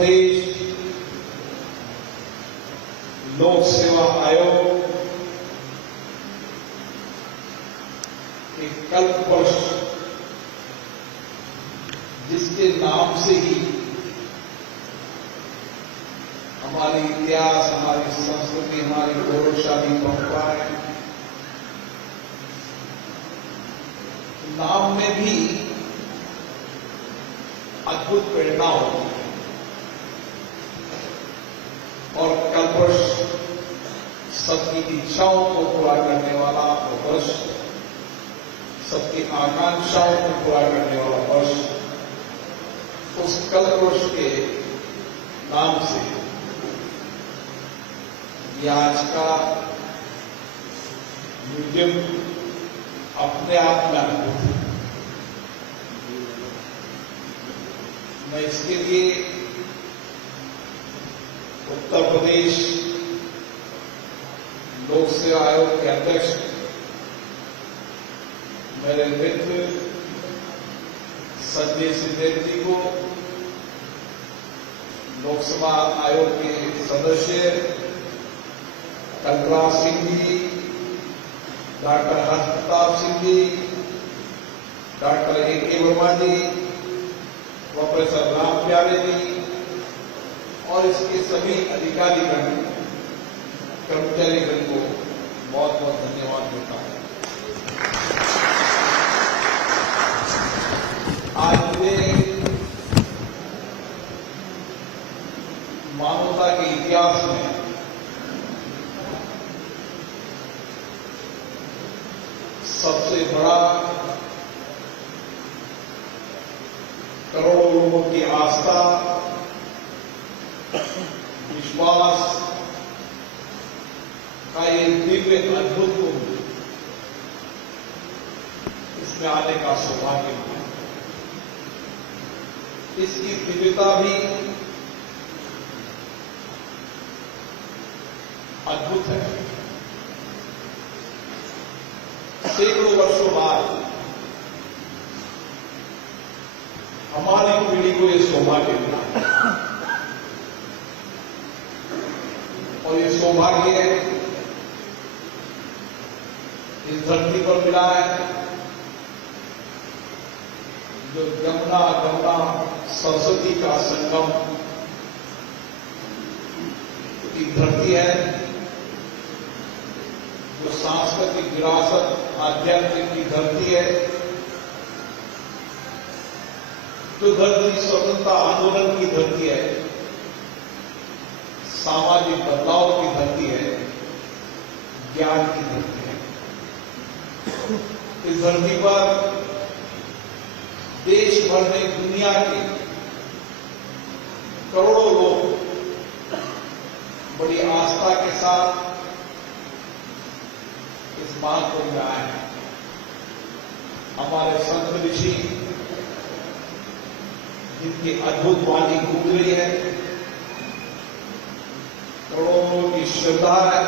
प्रदेश लोक सेवा आयोग के कल्प वर्ष, जिसके नाम से ही हमारी इतिहास, हमारी संस्कृति, हमारी गौरवशाली परंपराएं, नाम में भी अद्भुत प्रेरणा होती है। और कल्पवर्ष सबकी इच्छाओं को पूरा करने वाला वर्ष, सबकी आकांक्षाओं को पूरा करने वाला वर्ष, उस कल्पवर्ष के नाम से ये आज का म्यूजियम अपने आप में अद्भुत है। मैं इसके लिए उत्तर प्रदेश लोक सेवा आयोग के अध्यक्ष मेरे मित्र संजय सिंह जी को, लोकसभा आयोग के सदस्य Kalraj Singh ji, doctor हर्षप्रताप Singh ji, doctor A K. Verma जी, प्रोफेसर राम प्यारे जी और इसके सभी अधिकारीगण, कर्मचारीगण को बहुत बहुत धन्यवाद देता हूं। आज मुझे मानवता के इतिहास में सबसे बड़ा, करोड़ों लोगों की आस्था, विश्वास का ये दिव्य अद्भुत कुंभ, इसमें आने का सौभाग्य मिला। इसकी दिव्यता भी अद्भुत है। सैकड़ों वर्षों बाद हमारी पीढ़ी को यह सौभाग्य मिला और ये सौभाग्य इस धरती पर मिला है जो यमुना गंगा सरस्वती का संगम की धरती है, जो सांस्कृतिक विरासत, आध्यात्मिक की धरती है, जो धरती स्वतंत्रता आंदोलन की धरती है, सामाजिक बदलाव की धरती है, ज्ञान की धरती है। इस धरती पर देश भर में दुनिया के करोड़ों लोग बड़ी आस्था के साथ इस महाकुंभ में आए हैं। हमारे संत ऋषि, जिनकी अद्भुत वाणी गूंज रही है, करोड़ों की श्रद्धा है,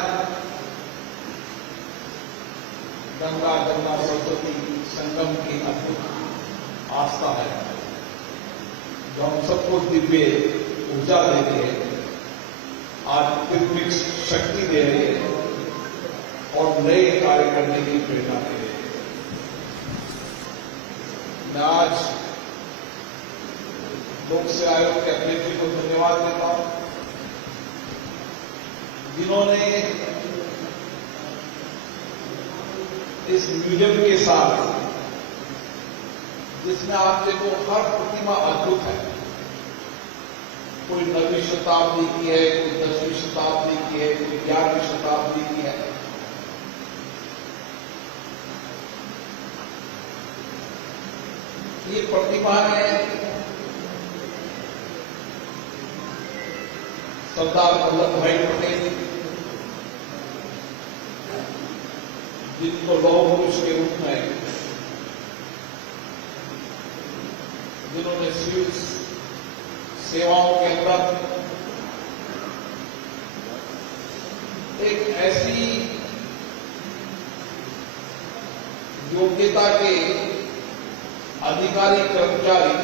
गंगा गंगा सरस्वती संगम की अद्भुत आस्था है, जो हम सबको दिव्य ऊर्जा दे रही है, आध्यात्मिक शक्ति दे रही है और नए कार्य करने की प्रेरणा दे रही है। मैं आज लोक सेवा आयोग के अध्यक्ष जी को धन्यवाद देता हूं, जिन्होंने इस म्यूजियम के साथ, जिसमें आप देखो हर प्रतिमा अद्भुत है, कोई 9वीं शताब्दी की है, कोई 10वीं शताब्दी की है, कोई 11वीं शताब्दी की है। ये प्रतिमाएं सरदार वल्लभ भाई पटेल, जिनको लौह पुरुष के रूप में, जिन्होंने सिविल सेवाओं के अंदर एक ऐसी योग्यता के अधिकारी कर्मचारी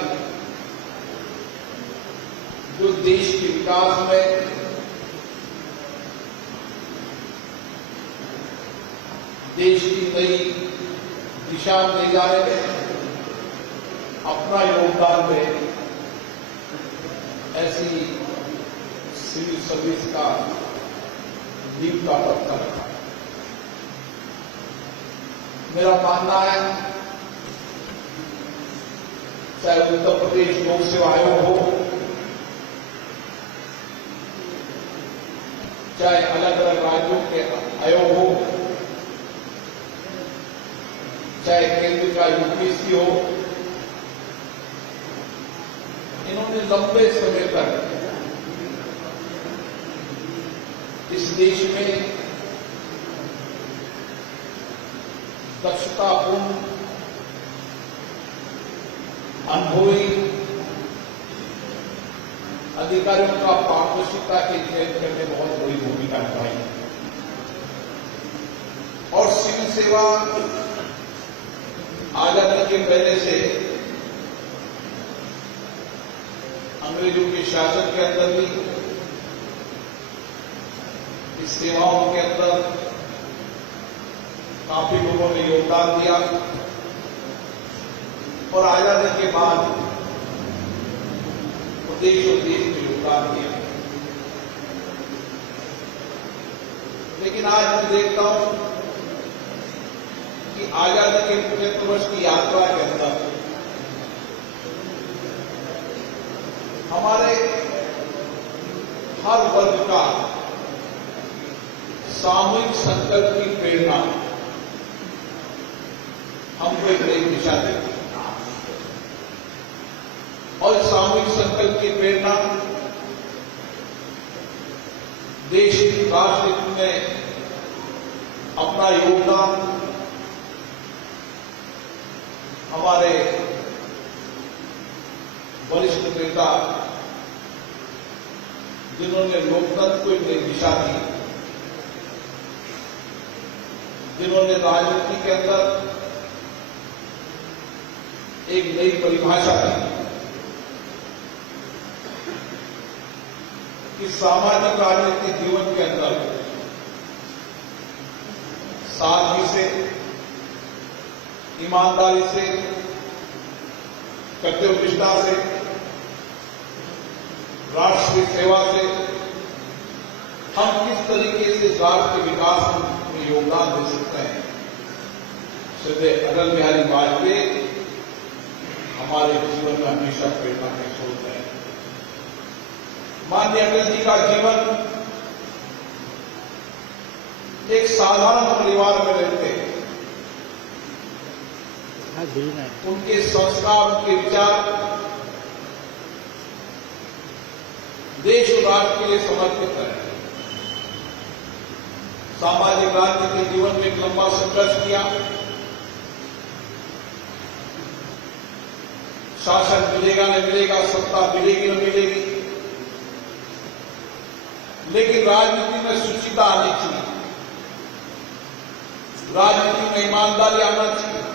जो देश के विकास में देश की नई दिशा ले जाने में अपना योगदान दे, ऐसी सिविल सर्विस का नींव का पत्थर रखा। मेरा मानना है, चाहे उत्तर प्रदेश लोक सेवा आयोग हो, चाहे अलग अलग राज्यों के आयोग हो, चाहे केंद्र का यूपीएससी हो, इन्होंने लंबे समय तक इस देश में दक्षतापूर्ण, अनुभवी अधिकारियों का पारदर्शिता के चयन करने में बहुत बड़ी भूमिका निभाई है। और सिविल सेवा आजादी के पहले से अंग्रेजों के शासन के अंदर भी इस सेवाओं के अंदर काफी लोगों ने योगदान दिया और आजादी के बाद देश और देश में योगदान दिया। लेकिन आज मैं देखता हूं कि आजादी के 75 वर्ष की यात्रा के अंदर हमारे हर वर्ग का सामूहिक संकल्प की प्रेरणा हमको एक नई दिशा देती है। और सामूहिक संकल्प की प्रेरणा देश की राजनीति में अपना योगदान हमारे वरिष्ठ नेता, जिन्होंने लोकतंत्र को एक नई दिशा दी, जिन्होंने राजनीति के अंदर एक नई परिभाषा दी कि सामाजिक राजनीतिक जीवन के अंदर सादगी से, ईमानदारी से, कर्तव्यनिष्ठा से, राष्ट्र की सेवा से हम किस तरीके से राष्ट्र के विकास में योगदान दे सकते हैं। श्री अटल बिहारी वाजपेयी हमारे जीवन में हमेशा प्रेरणा के स्रोत है। माननीय अटल जी का जीवन एक साधारण परिवार में रहते, उनके संस्कार, उनके विचार देश और राष्ट्र के लिए समर्पित है। सामाजिक राजनीतिक जीवन में एक लंबा संघर्ष किया, शासन मिलेगा न मिलेगा, सत्ता मिलेगी न मिलेगी, लेकिन राजनीति में शुचिता आनी चाहिए, राजनीति में ईमानदारी आना चाहिए।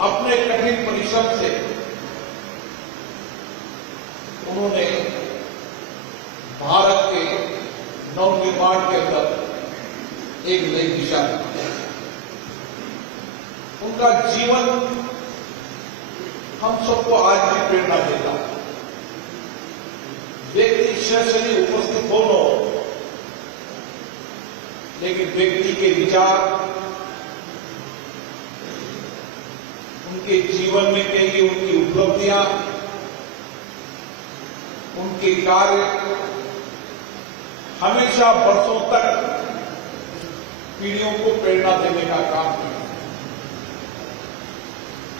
अपने कठिन परिश्रम से उन्होंने भारत के नवनिर्माण के अंदर एक नई दिशा दी। उनका जीवन हम सबको आज भी प्रेरणा देता है। व्यक्ति शरीर उपस्थित हो न हो, लेकिन व्यक्ति के विचार, उनके जीवन में कहीं उनकी उपलब्धियां, उनके कार्य हमेशा वर्षों तक पीढ़ियों को प्रेरणा देने का काम किया।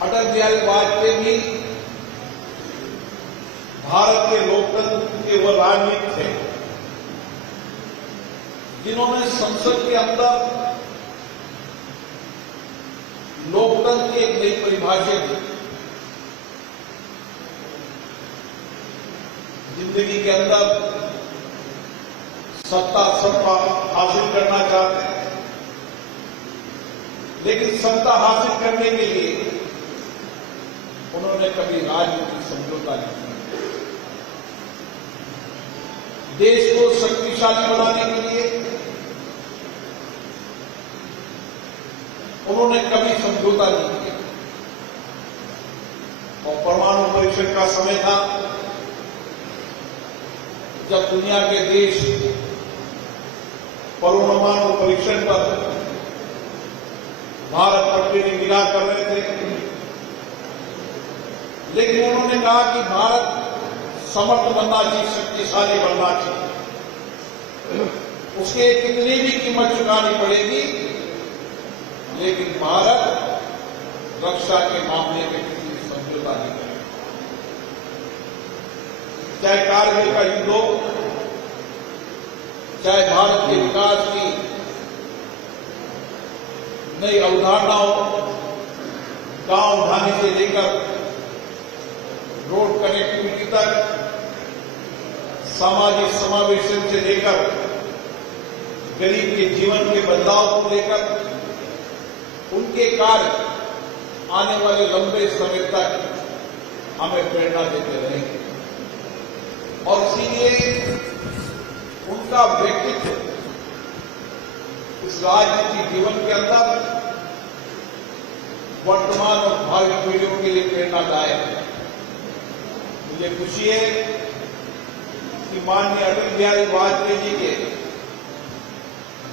अटल बिहारी वाजपेयी भी भारत के लोकतंत्र के वो राजनीतिक थे जिन्होंने संसद के अंदर लोकतंत्र की एक नई परिभाषा दी। जिंदगी के अंदर सत्ता सबका हासिल करना चाहते हैं, लेकिन सत्ता हासिल करने के लिए उन्होंने कभी राजनीति समझौता नहीं किया। देश को शक्तिशाली बनाने के लिए उन्होंने कभी समझौता नहीं किया। और परमाणु परीक्षण का समय था जब दुनिया के देश परमाणु परीक्षण पर भारत पर टिप्पणी निगाह कर रहे थे, लेकिन उन्होंने कहा कि भारत समर्थ बनना चाहिए, शक्तिशाली बनना चाहिए, उसके कितनी भी कीमत चुकानी पड़ेगी, लेकिन भारत रक्षा के मामले में किसी समझौता नहीं करेगा। चाहे कारगिल का युद्ध हो, चाहे भारत के विकास की नई अवधारणा हो, गांव ढाने से लेकर रोड कनेक्टिविटी तक, सामाजिक समावेशन से लेकर गरीब के जीवन के बदलाव को लेकर उनके कार्य आने वाले लंबे समय तक हमें प्रेरणा देते रहेंगे। और इसीलिए उनका व्यक्तित्व इस राजनीतिक जीवन के अंदर वर्तमान और भावी पीढ़ियों के लिए प्रेरणादायक है। मुझे खुशी है कि माननीय अटल बिहारी वाजपेयी जी के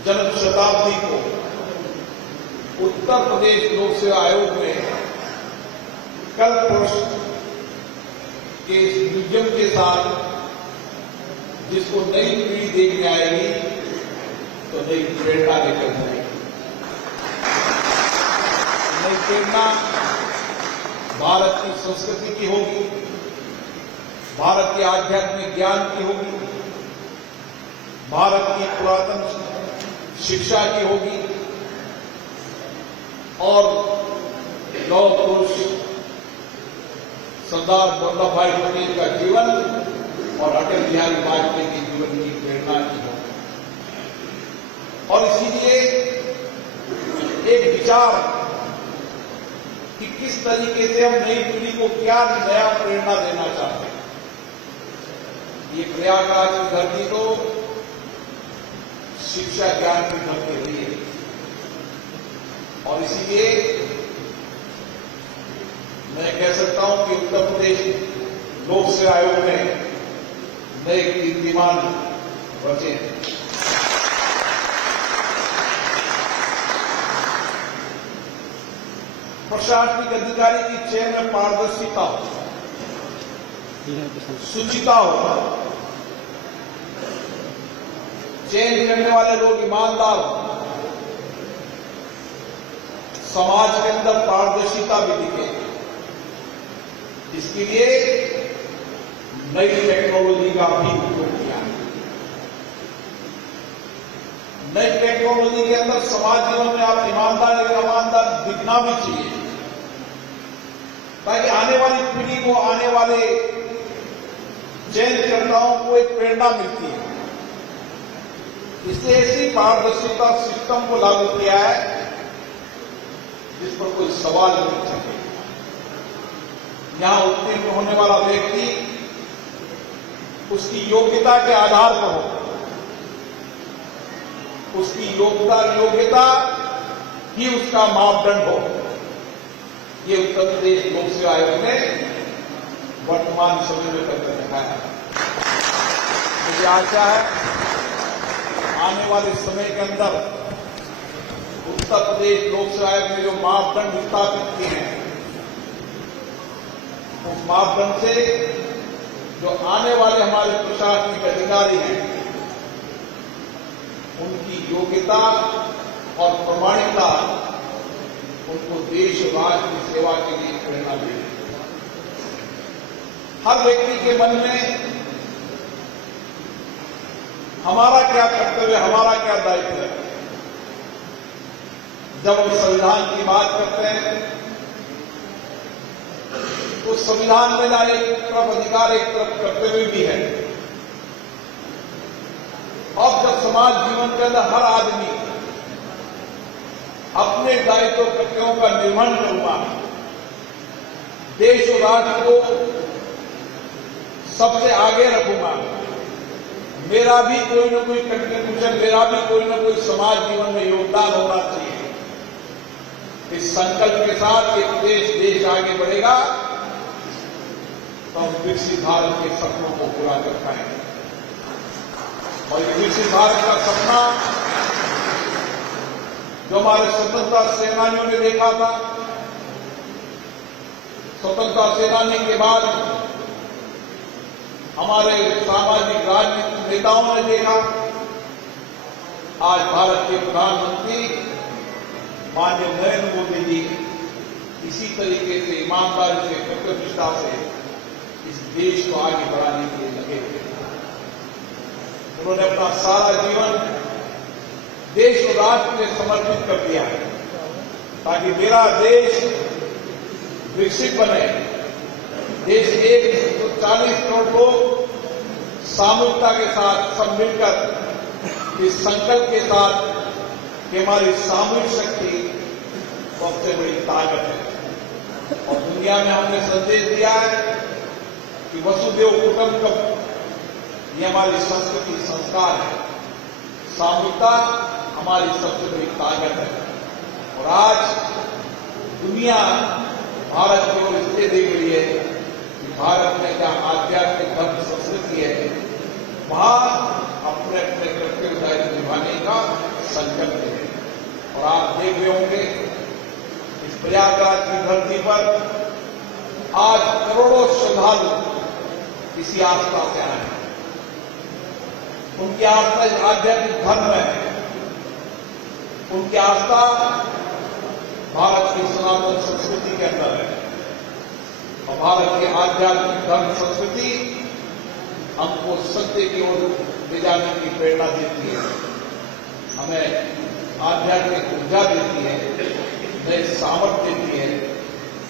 जन्म शताब्दी को उत्तर प्रदेश लोक सेवा आयोग में कल पुरुष के म्यूजियम के साथ जिसको नई पीढ़ी देखने आएगी तो नई प्रेरणा लेकर जाएगी। नई प्रेरणा भारत की संस्कृति की होगी, भारत के आध्यात्मिक ज्ञान की होगी, भारत की पुरातन शिक्षा की होगी और लौह पुरुष सरदार वल्लभ भाई पटेल का जीवन और अटल बिहारी वाजपेयी के जीवन की प्रेरणा की हो। और इसीलिए एक विचार कि किस तरीके से हम नई पीढ़ी को क्या नया प्रेरणा देना चाहते हैं, ये प्रयागराज की धरती तो शिक्षा ज्ञान की धरती रही है। और इसीलिए मैं कह सकता हूं कि उत्तर प्रदेश लोक सेवा आयोग में नए कीर्तिमान रचे हैं। प्रशासनिक अधिकारी की चयन में पारदर्शिता हो, शुचिता हो, चयन करने वाले लोग ईमानदार हो, समाज के अंदर पारदर्शिता भी दिखे। इसके लिए नई टेक्नोलॉजी का भी उपयोग किया है। नई टेक्नोलॉजी के अंदर समाज जीवन में आप ईमानदार दिखना भी चाहिए, ताकि आने वाली पीढ़ी को, आने वाले चयनकर्ताओं को एक प्रेरणा मिलती है। इसलिए ऐसी पारदर्शिता सिस्टम को लागू किया है जिस पर कोई सवाल नहीं चाहिए। यहां उत्तीर्ण होने वाला व्यक्ति उसकी योग्यता के आधार पर हो, उसकी योग्यता ही उसका मापदंड हो। ये उत्तर प्रदेश लोक सेवा आयोग ने वर्तमान समय में करके दिखाया है। मुझे आशा है आने वाले समय के अंदर उत्तर प्रदेश लोक सेवा आयोग ने जो मापदंड स्थापित किए हैं, उस मापदंड से जो आने वाले हमारे प्रशासनिक अधिकारी हैं, उनकी योग्यता और प्रमाणिकता उनको देश और राष्ट्र की सेवा के लिए प्रेरणा देगी। हर व्यक्ति के मन में हमारा क्या कर्तव्य, हमारा क्या दायित्व है। जब हम संविधान की बात करते हैं तो संविधान में ना एक तरफ अधिकार, एक तरफ कर्तव्य भी है। अब जब समाज जीवन के अंदर हर आदमी अपने दायित्व कर्तव्यों का निर्वहन करूंगा, देश और राष्ट्र को सबसे आगे रखूंगा। मेरा भी कोई न कोई कंट्रीब्यूशन, मेरा भी कोई न कोई समाज जीवन में योगदान होना चाहिए। इस संकल्प के साथ कि देश आगे बढ़ेगा तो हम विकसित भारत के सपनों को पूरा कर पाएंगे। और ये विकसित भारत का सपना जो हमारे स्वतंत्रता सेनानियों ने देखा था, स्वतंत्रता सेनानी के बाद हमारे सामाजिक राजनीतिक नेताओं ने देखा, आज भारत के प्रधानमंत्री माननीय नरेंद्र मोदी जी इसी तरीके से ईमानदारी से, कर्तव्यनिष्ठा से इस देश को आगे बढ़ाने के लिए लगे हुए। उन्होंने अपना सारा जीवन देश और राष्ट्र के लिए समर्पित कर दिया है ताकि मेरा देश विकसित बने। देश 140 करोड़ लोग सामूहिकता के साथ सब मिलकर इस संकल्प के साथ कि हमारी सामूहिक शक्ति सबसे बड़ी ताकत है। और दुनिया में हमने संदेश दिया है कि वसुदेव कुटुंबकम, ये हमारी संस्कृति संस्कार है। सामूहिकता हमारी सबसे बड़ी ताकत है। और आज दुनिया भारत की ओर इसलिए देख रही है कि भारत में क्या आध्यात्मिक धर्म संस्कृति है, वहां अपने अपने कर्तव्य दायित्व निभाने का संकल्प है। और आप देख रहे होंगे इस प्रयागराज की धरती पर आज करोड़ों श्रद्धालु इसी आस्था से आए हैं। उनकी आस्था इस आध्यात्मिक धर्म में है। उनकी आस्था भारत की सनातन संस्कृति के अंदर है। और भारत की आध्यात्मिक धर्म संस्कृति हमको सत्य की ओर ले जाने की प्रेरणा देती है, हमें आध्यात्मिक ऊर्जा देती है, नए सामर्थ्य देती है।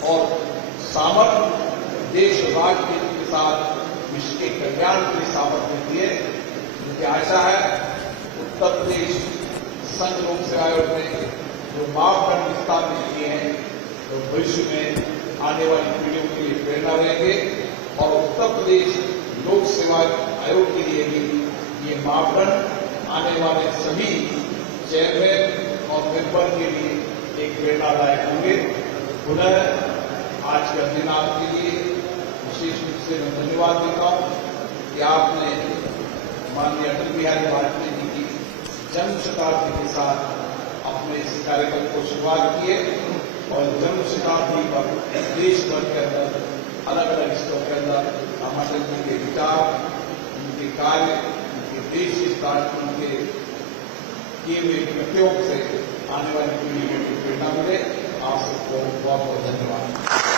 और सामर्थ्य देश और राज्य के साथ विश्व के कल्याण के लिए सामर्थ्य देती है। मुझे आशा है उत्तर प्रदेश संघ लोक सेवा आयोग ने जो मापदंड स्थापित किए हैं तो भविष्य में आने वाली पीढ़ियों के लिए प्रेरणा रहेंगे। और उत्तर प्रदेश लोक सेवा आयोग के लिए भी ये मापदंड आने वाले सभी चेयरमैन और मेंबर के लिए एक प्रेरणादायक होंगे। पुनः आज का दिन आपके लिए विशेष रूप से मैं धन्यवाद देता हूं कि आपने माननीय अटल बिहारी वाजपेयी जी की जन्म शताब्दी के साथ अपने इस कार्यक्रम को शुरुआत किए। और जन्म शताब्दी पर देश भर के अंदर अलग अलग हिस्सों के अंदर अटल जी के विचार, उनके कार्य, उनके देश के साथ उनके किए हुए कृत्यों से आने वाली पीढ़ी में प्रेरणा मिले। आप सबको बहुत बहुत धन्यवाद।